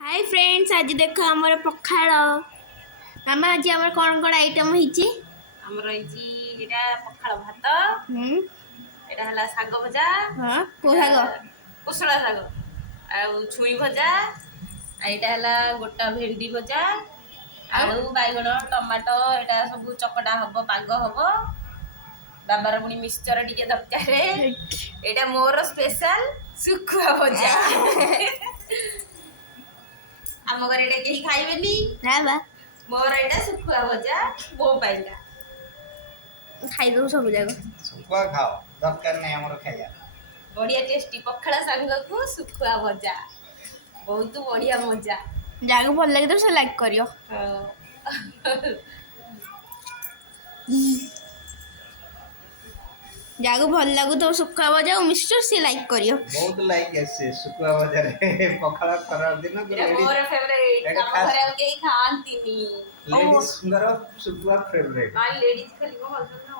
hi friends, आज देख आमर पखाड़ मामा आज आमर कौन कौन आइटम होइची हमर एटा पखाଳ भात एटा हला साग भजा हां को साग कुसळा साग आ छुई भजा एटा हला गोटा भेंडी भजा आलू बाइगण टमाटो एटा सब चकटा हबो पाग हबो बाबार पुनी मिक्सचर टिके दरकार एटा मोर स्पेशल सुखुआ भजा आम घर एटा केही खाइबेनी ना बा मोर एटा सुखुआ भजा बो पाइला खाइ दो सब जाग सुखुआ खाओ दरकार नहीं हमरो खाया बढ़िया टेस्टी पखाड़ा सांग को सुखुआ भजा बहुत बढ़िया मजा जाग भल लागे तो से लाइक करियो जाग भल लागू तो सुखा भजा और मिक्सचर से लाइक करियो बहुत लाइक ऐसे सुखुआ बाजार पखाड़ा खराब दिन एटा मोर फेवरेट हम घरे के खांतीनी लेडीज सुंदर सुखुआ फेवरेट हां लेडीज खाली को हस्बैंड ना